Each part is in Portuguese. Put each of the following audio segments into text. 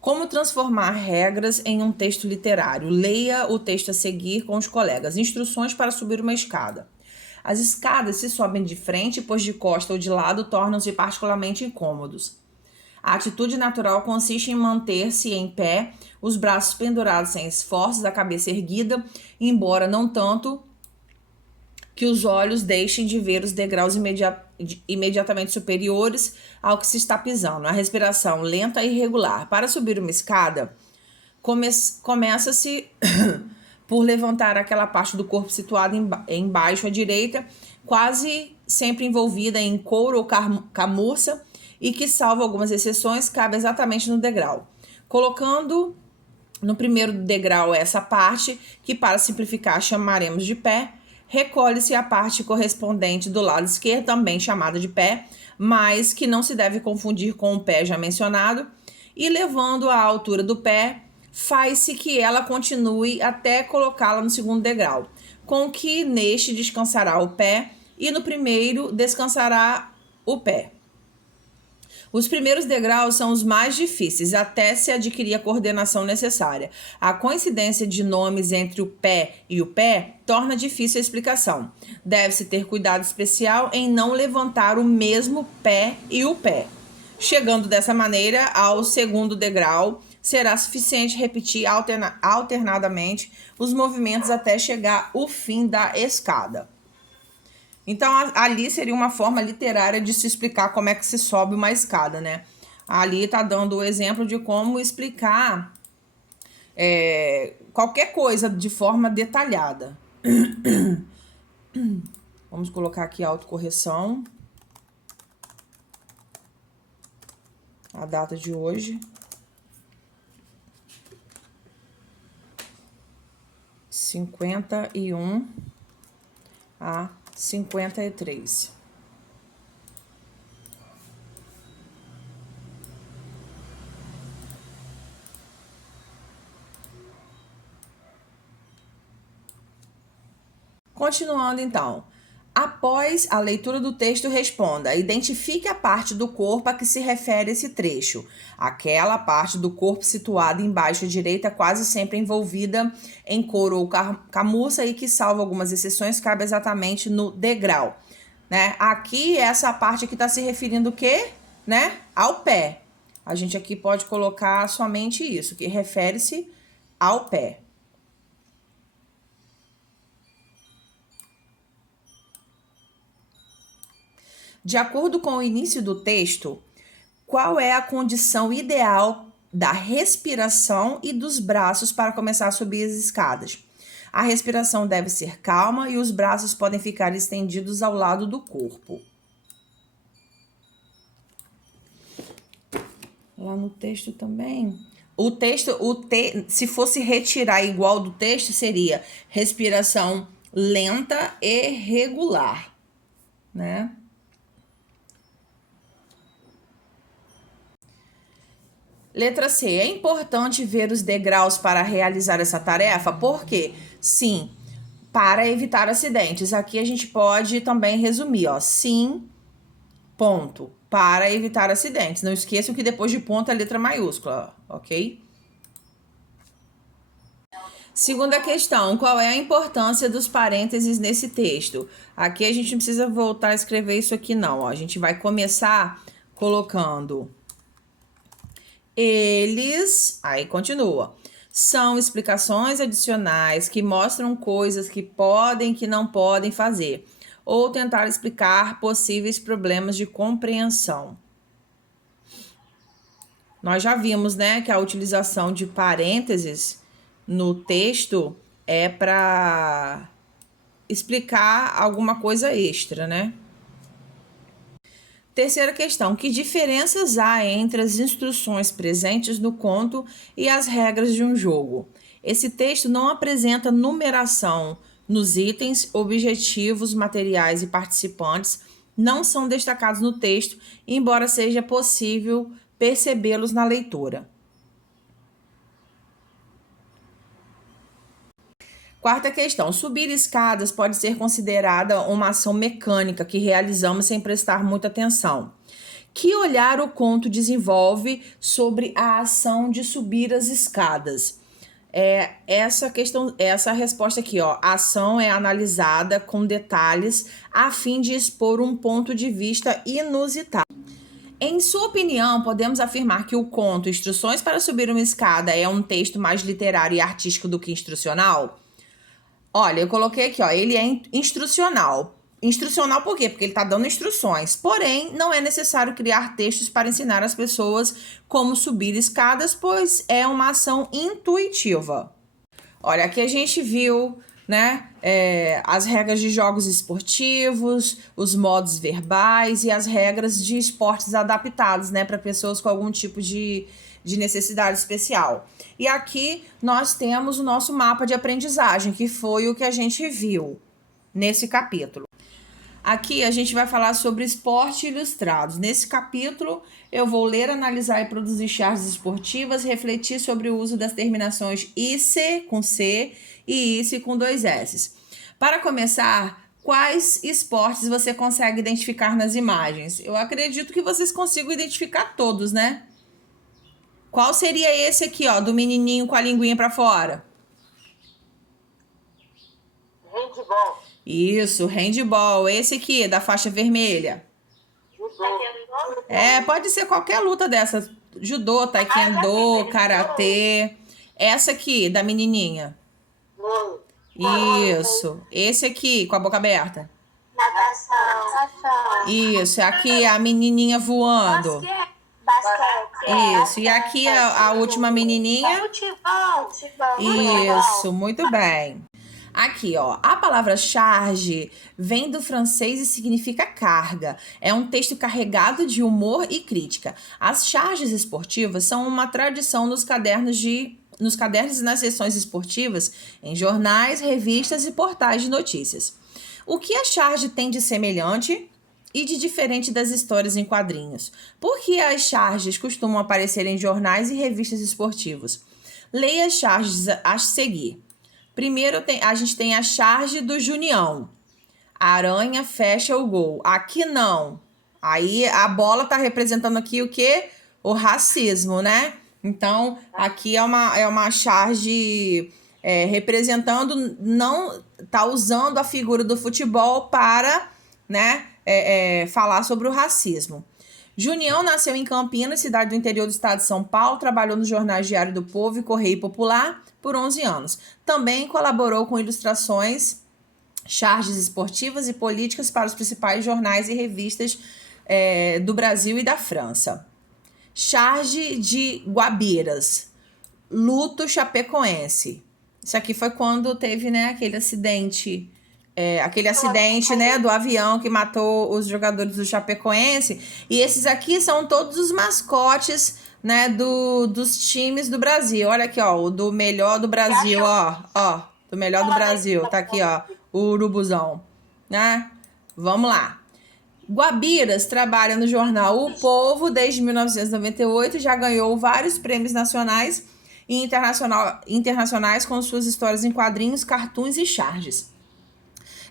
Como transformar regras em um texto literário? Leia o texto a seguir com os colegas. Instruções para subir uma escada. As escadas se sobem de frente, pois de costa ou de lado tornam-se particularmente incômodos. A atitude natural consiste em manter-se em pé, os braços pendurados sem esforços, a cabeça erguida, embora não tanto que os olhos deixem de ver os degraus imediatamente superiores ao que se está pisando. A respiração lenta e regular. Para subir uma escada, começa-se por levantar aquela parte do corpo situada embaixo à direita, quase sempre envolvida em couro ou camurça, e que, salvo algumas exceções, cabe exatamente no degrau. Colocando no primeiro degrau essa parte, que para simplificar chamaremos de pé, recolhe-se a parte correspondente do lado esquerdo, também chamada de pé, mas que não se deve confundir com o pé já mencionado, e levando à altura do pé, faz-se que ela continue até colocá-la no segundo degrau, com que neste descansará o pé e no primeiro descansará o pé. Os primeiros degraus são os mais difíceis, até se adquirir a coordenação necessária. A coincidência de nomes entre o pé e o pé torna difícil a explicação. Deve-se ter cuidado especial em não levantar o mesmo pé e o pé. Chegando dessa maneira ao segundo degrau, será suficiente repetir alternadamente os movimentos até chegar ao fim da escada. Então, ali seria uma forma literária de se explicar como é que se sobe uma escada, né? Ali tá dando o exemplo de como explicar qualquer coisa de forma detalhada. Vamos colocar aqui a autocorreção. A data de hoje. 51 a 53. Continuando então. Após a leitura do texto, responda. Identifique a parte do corpo a que se refere esse trecho. Aquela parte do corpo situada embaixo à direita, quase sempre envolvida em couro ou camurça e que, salvo algumas exceções, cabe exatamente no degrau. Né? Aqui, essa parte aqui está se referindo o quê? Né? Ao pé. A gente aqui pode colocar somente isso, que refere-se ao pé. De acordo com o início do texto, qual é a condição ideal da respiração e dos braços para começar a subir as escadas? A respiração deve ser calma e os braços podem ficar estendidos ao lado do corpo. Lá no texto também. Se fosse retirar igual do texto, seria respiração lenta e regular, né? Letra C. É importante ver os degraus para realizar essa tarefa? Por quê? Sim, para evitar acidentes. Aqui a gente pode também resumir, ó. Sim, ponto. Para evitar acidentes. Não esqueçam que depois de ponto é letra maiúscula, ok? Segunda questão. Qual é a importância dos parênteses nesse texto? Aqui a gente não precisa voltar a escrever isso aqui, não. Ó. A gente vai começar colocando... Eles, aí continua, são explicações adicionais que mostram coisas que podem e que não podem fazer, ou tentar explicar possíveis problemas de compreensão. Nós já vimos, né, que a utilização de parênteses no texto é para explicar alguma coisa extra, né? Terceira questão, que diferenças há entre as instruções presentes no conto e as regras de um jogo? Esse texto não apresenta numeração nos itens, objetivos, materiais e participantes não são destacados no texto, embora seja possível percebê-los na leitura. Quarta questão, subir escadas pode ser considerada uma ação mecânica que realizamos sem prestar muita atenção. Que olhar o conto desenvolve sobre a ação de subir as escadas? Essa resposta aqui, ó. A ação é analisada com detalhes a fim de expor um ponto de vista inusitado. Em sua opinião, podemos afirmar que o conto Instruções para Subir uma Escada é um texto mais literário e artístico do que instrucional? Olha, eu coloquei aqui, ó, ele é instrucional. Instrucional por quê? Porque ele está dando instruções. Porém, não é necessário criar textos para ensinar as pessoas como subir escadas, pois é uma ação intuitiva. Olha, aqui a gente viu, né, as regras de jogos esportivos, os modos verbais e as regras de esportes adaptados, né, para pessoas com algum tipo de necessidade especial. E aqui nós temos o nosso mapa de aprendizagem, que foi o que a gente viu nesse capítulo. Aqui a gente vai falar sobre esporte ilustrados. Nesse capítulo, eu vou ler, analisar e produzir charges esportivas, refletir sobre o uso das terminações ICE com C e ICE com 2 S. Para começar, quais esportes você consegue identificar nas imagens? Eu acredito que vocês consigam identificar todos, né? Qual seria esse aqui, ó, do menininho com a linguinha para fora? Handball. Isso, handball. Esse aqui, da faixa vermelha. Judô. Pode ser qualquer luta dessa. Judô, taekwondo, karatê. Essa aqui, da menininha. Isso. Esse aqui, com a boca aberta. Natação. Isso. Aqui, a menininha voando. Basquete. Isso. E aqui, a última menininha. Futebol. Isso, muito bem. Aqui, ó, a palavra charge vem do francês e significa carga. É um texto carregado de humor e crítica. As charges esportivas são uma tradição nos cadernos e nas seções esportivas, em jornais, revistas e portais de notícias. O que a charge tem de semelhante e de diferente das histórias em quadrinhos? Por que as charges costumam aparecer em jornais e revistas esportivos? Leia as charges a seguir. Primeiro a gente tem a charge do Junião. A aranha fecha o gol. Aqui não. Aí a bola tá representando aqui o quê? O racismo, né? Então, aqui é uma charge representando, não tá usando a figura do futebol para, né, falar sobre o racismo. Junião nasceu em Campinas, cidade do interior do estado de São Paulo, trabalhou nos jornais Diário do Povo e Correio Popular por 11 anos. Também colaborou com ilustrações, charges esportivas e políticas para os principais jornais e revistas do Brasil e da França. Charge de Guabiras, luto chapecoense. Isso aqui foi quando teve, né, aquele acidente... né, do avião que matou os jogadores do Chapecoense. E esses aqui são todos os mascotes, né, dos times do Brasil. Olha aqui, ó, o do melhor do Brasil, ó, do melhor do Brasil. Tá aqui, ó, o urubuzão, né? Vamos lá. Guabiras trabalha no jornal O Povo desde 1998 e já ganhou vários prêmios nacionais e internacionais com suas histórias em quadrinhos, cartoons e charges.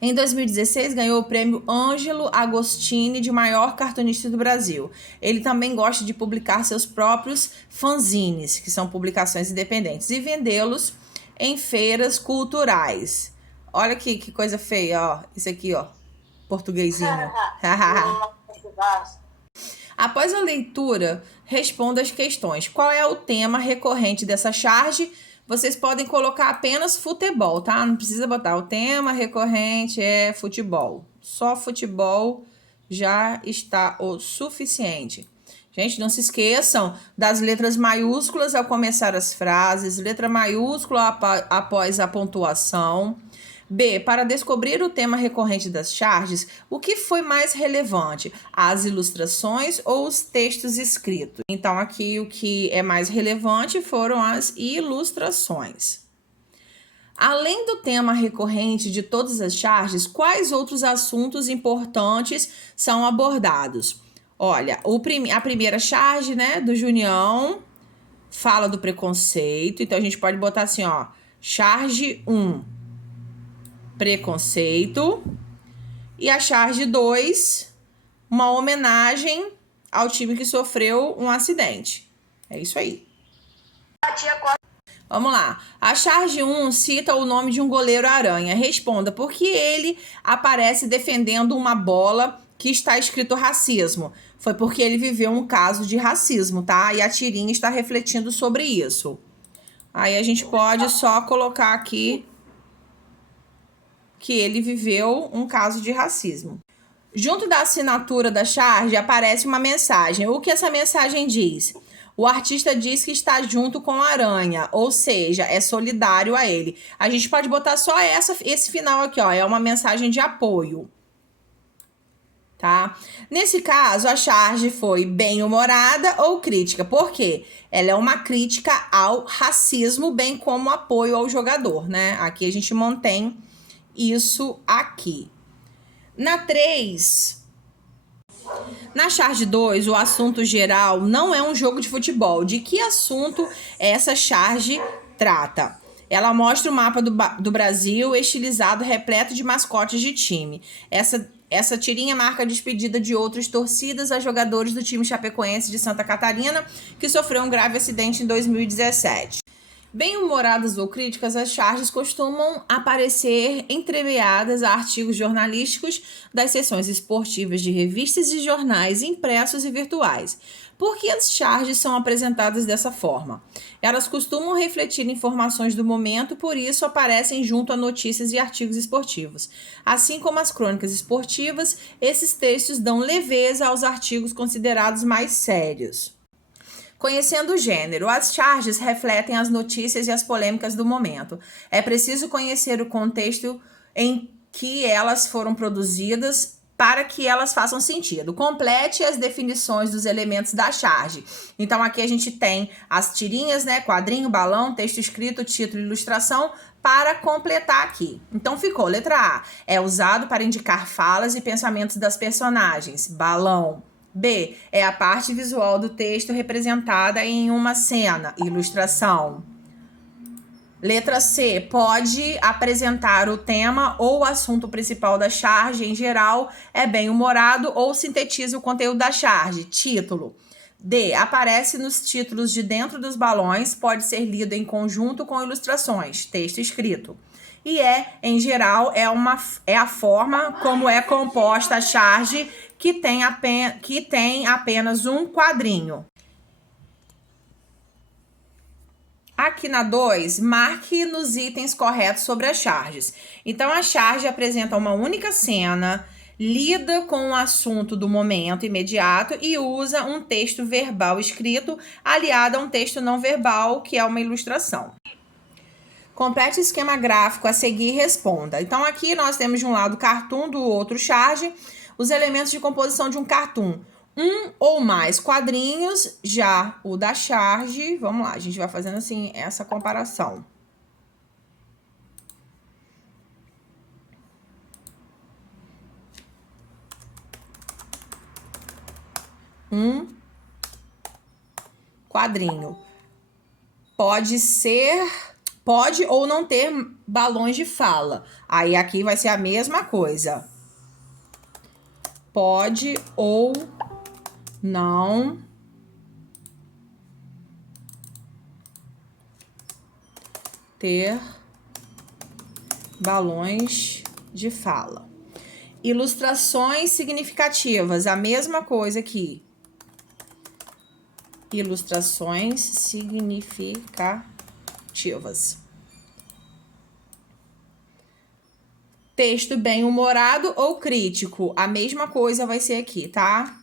Em 2016, ganhou o prêmio Ângelo Agostini de maior cartunista do Brasil. Ele também gosta de publicar seus próprios fanzines, que são publicações independentes, e vendê-los em feiras culturais. Olha aqui, que coisa feia, ó. Isso aqui, ó. Portuguesinho. Após a leitura, responda as questões. Qual é o tema recorrente dessa charge? Vocês podem colocar apenas futebol, tá? Não precisa botar o tema recorrente é futebol. Só futebol já está o suficiente. Gente, não se esqueçam das letras maiúsculas ao começar as frases, letra maiúscula após a pontuação. B. Para descobrir o tema recorrente das charges, o que foi mais relevante? As ilustrações ou os textos escritos? Então, aqui o que é mais relevante foram as ilustrações. Além do tema recorrente de todas as charges, quais outros assuntos importantes são abordados? Olha, a primeira charge, né, do Junião, fala do preconceito. Então, a gente pode botar assim, ó, charge 1. Preconceito. E a charge 2, uma homenagem ao time que sofreu um acidente. É isso aí. Vamos lá. A charge 1 cita o nome de um goleiro aranha. Responda, por que ele aparece defendendo uma bola que está escrito racismo? Foi porque ele viveu um caso de racismo, tá? E a tirinha está refletindo sobre isso. Aí a gente pode só colocar aqui que ele viveu um caso de racismo. Junto da assinatura da charge aparece uma mensagem. O que essa mensagem diz? O artista diz que está junto com a aranha, ou seja, é solidário a ele. A gente pode botar só esse final aqui, ó, é uma mensagem de apoio. Tá? Nesse caso, a charge foi bem-humorada ou crítica. Por quê? Ela é uma crítica ao racismo, bem como apoio ao jogador, né? Aqui a gente mantém isso aqui. Na 3, na charge 2, o assunto geral não é um jogo de futebol. De que assunto essa charge trata? Ela mostra o mapa do Brasil estilizado, repleto de mascotes de time. Essa tirinha marca a despedida de outras torcidas a jogadores do time chapecoense de Santa Catarina, que sofreu um grave acidente em 2017. Bem-humoradas ou críticas, as charges costumam aparecer entremeadas a artigos jornalísticos das seções esportivas de revistas e jornais impressos e virtuais. Por que as charges são apresentadas dessa forma? Elas costumam refletir informações do momento, por isso aparecem junto a notícias e artigos esportivos. Assim como as crônicas esportivas, esses textos dão leveza aos artigos considerados mais sérios. Conhecendo o gênero, as charges refletem as notícias e as polêmicas do momento. É preciso conhecer o contexto em que elas foram produzidas para que elas façam sentido. Complete as definições dos elementos da charge. Então aqui a gente tem as tirinhas, né? Quadrinho, balão, texto escrito, título e ilustração para completar aqui. Então ficou, letra A, é usado para indicar falas e pensamentos das personagens. Balão. B, é a parte visual do texto representada em uma cena, ilustração. Letra C, pode apresentar o tema ou o assunto principal da charge, em geral, é bem-humorado ou sintetiza o conteúdo da charge, título. D, aparece nos títulos de dentro dos balões, pode ser lido em conjunto com ilustrações, texto escrito. E em geral, é a forma como é composta a charge que tem apenas um quadrinho. Aqui na 2, marque nos itens corretos sobre as charges. Então, a charge apresenta uma única cena, lida com o assunto do momento imediato e usa um texto verbal escrito aliado a um texto não verbal, que é uma ilustração. Complete o esquema gráfico a seguir e responda. Então, aqui nós temos de um lado cartoon, do outro charge. Os elementos de composição de um cartoon: um ou mais quadrinhos. Já o da charge, vamos lá, a gente vai fazendo assim essa comparação. Um quadrinho. Pode ou não ter balões de fala. Aí aqui vai ser a mesma coisa. Pode ou não ter balões de fala. Ilustrações significativas, a mesma coisa aqui. Ilustrações significativas. Texto bem-humorado ou crítico, a mesma coisa vai ser aqui, tá?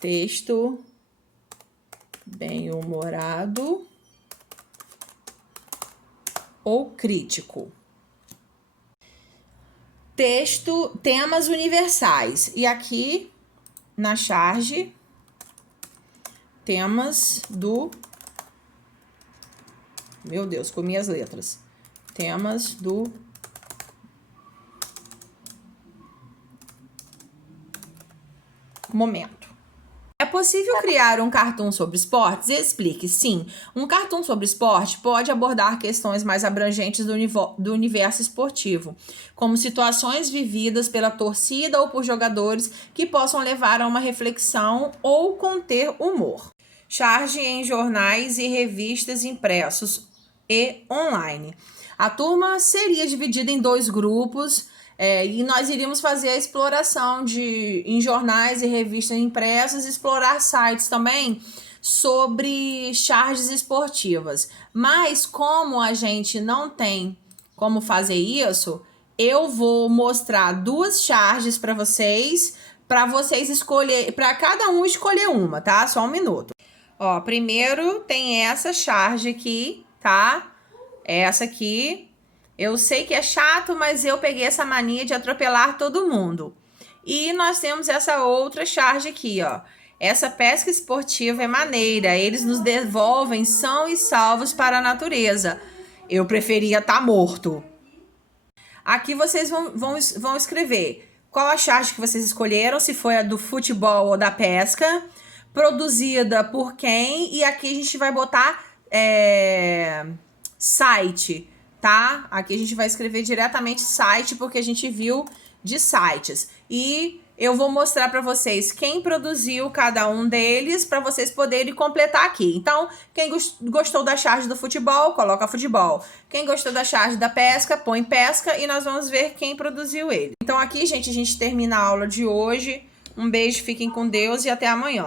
Texto bem-humorado ou crítico. Texto, temas universais. E aqui, na charge, temas do... Meu Deus, comi as letras. Temas do momento. É possível criar um cartoon sobre esportes? Explique. Sim, um cartoon sobre esporte pode abordar questões mais abrangentes do universo esportivo, como situações vividas pela torcida ou por jogadores que possam levar a uma reflexão ou conter humor. Charge em jornais e revistas impressos e online. A turma seria dividida em 2 grupos, e nós iríamos fazer a exploração em jornais e revistas impressas, explorar sites também sobre charges esportivas. Mas como a gente não tem como fazer isso, eu vou mostrar 2 charges para vocês escolher, para cada um escolher uma, tá? Só um minuto. Ó, primeiro tem essa charge aqui, tá? Essa aqui. Eu sei que é chato, mas eu peguei essa mania de atropelar todo mundo. E nós temos essa outra charge aqui, ó. Essa pesca esportiva é maneira. Eles nos devolvem são e salvos para a natureza. Eu preferia estar morto. Aqui vocês vão escrever qual a charge que vocês escolheram, se foi a do futebol ou da pesca, produzida por quem, e aqui a gente vai botar site, tá? Aqui a gente vai escrever diretamente site, porque a gente viu de sites. E eu vou mostrar para vocês quem produziu cada um deles, para vocês poderem completar aqui. Então, quem gostou da charge do futebol, coloca futebol. Quem gostou da charge da pesca, põe pesca, e nós vamos ver quem produziu ele. Então aqui, gente, a gente termina a aula de hoje. Um beijo, fiquem com Deus e até amanhã.